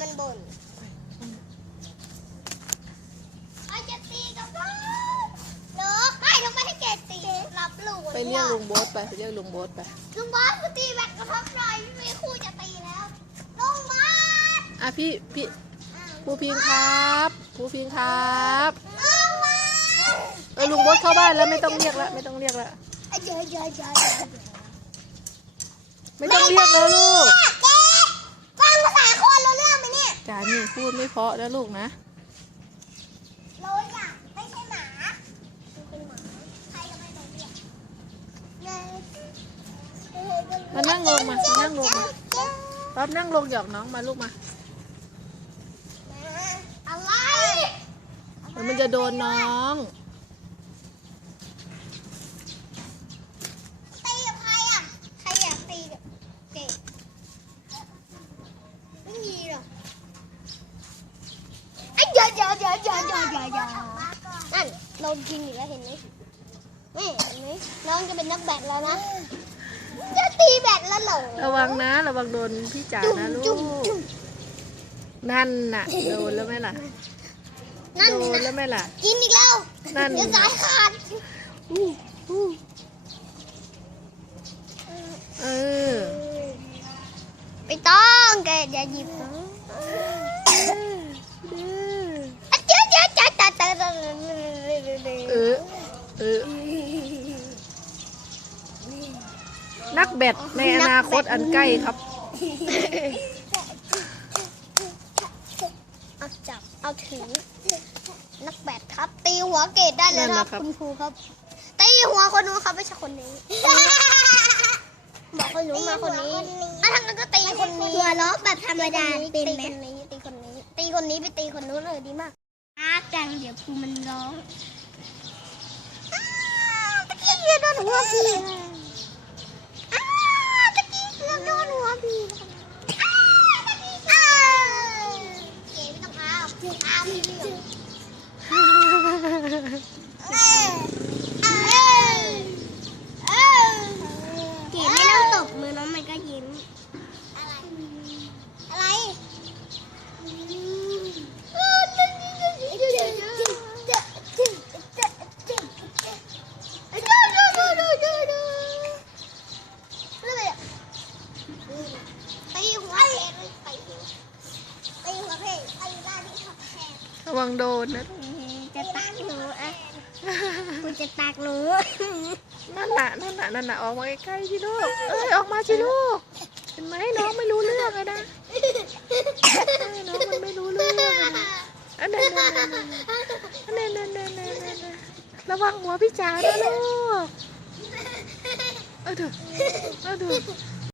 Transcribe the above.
มันบ่นใครจะตีกับน้องเลิกใครทำไมให้แกตีรับลูกไปเรียกลุงโบ๊ทไปไปเรียกลุงโบ๊ทไปลุงบอสกูตีแบตกระทบหน่อยไม่มีคู่จะตีแล้วลุงบอสอะพี่พี่ภูพิงครับภูพิงครับลุงบอสเออลุงโบ๊ทเข้าบ้านแล้วไม่ต้องเรียกแล้วไม่ต้องเรียกแล้วเยอะเยอะเยอะไม่ต้องเรียกแล้วลูก เจ๊ฟังภาษาคนรู้เรื่องไหมเนี่ย จานี่ พูดไม่เพราะนะลูกนะโรยอะไม่ใช่หมาเป็นหมาใครก็ไม่ต้องเรียกมานั่งลงมามานั่งลงมาป๊อบนั่งลงหยอกน้องมาลูกมาอะไรเดี๋ยวมันจะโดนน้อง ตีกับใครอะ ใครอยากตีกับเด็กไม่มีหรอกไอ้เดี๋ยวเดี๋ยวเดี๋ยวเดี๋ยวเดี๋ยวเดี๋ยวเดี๋ยวนั่นเรากินอยู่แล้วเห็นไหมนี่เห็นไหมน้องจะเป็นนักแบดแล้วนะ จะตีแบดแล้วเหรอระวังนะ ระวังโดนพี่จ๋าจุ่มนะลูจุ่มกจุ่มนั่นน่ะ โดนแล้วไหมล่ะ นั่นโดนนะแล้วไหมล่ะ กินอีกแล้วนั่นเดี๋ยวสายขาดอู้อู้เออไม่ต้องแกอย่าหยิบนะอะ นักแบดในอนาคตอันใกล้ครับ เอาจับ เอาถือ นักแบดครับ ตีหัวเกตได้เลยนั่นคแหรัละบครับคุณครูครับ ตีหัวคนนู้นครับไม่ใช่คนนี้ บอกคนนู้นมาคนนี้ถ้าทางนั้นก็ตีคนนี้หัวล้อแบบธรรมดาเป็นไหม ตีคนนี้ ตีคนนี้ไปตีคนนู้นเลยดีมากอาจังเดี๋ยวครูมันร้องตะกี้เรือโดนหัวพี่อ้าตะกี้เรือโดนหัวพี่อ้าตะกี้อ้าเก๋ไม่ต้องอ้าวอ้าวพี่เรื่องเอ้ยเอ้ยเอ้ยเก๋ไม่ต้องตบมือน้องมันก็ยิ้ม อะไร อะไร ระวังโดนนะจะตักหนูอะกูจะตักหนูนั่นน่ะนั่นน่ะนั่นน่ะออกมาใกล้ๆสิลูกเอ้ยออกมาสิลูกเห็นไหมน้องไม่รู้เรื่องเลยนะเอ้ยน้องมันไม่รู้เรื่องเลยนะอันนั้นนั่นนั่นอันนั้นนั่นนั่นนั่นนั่นระวังหัวพี่จ๋านะลูกเอาเถอะเอาเถอะ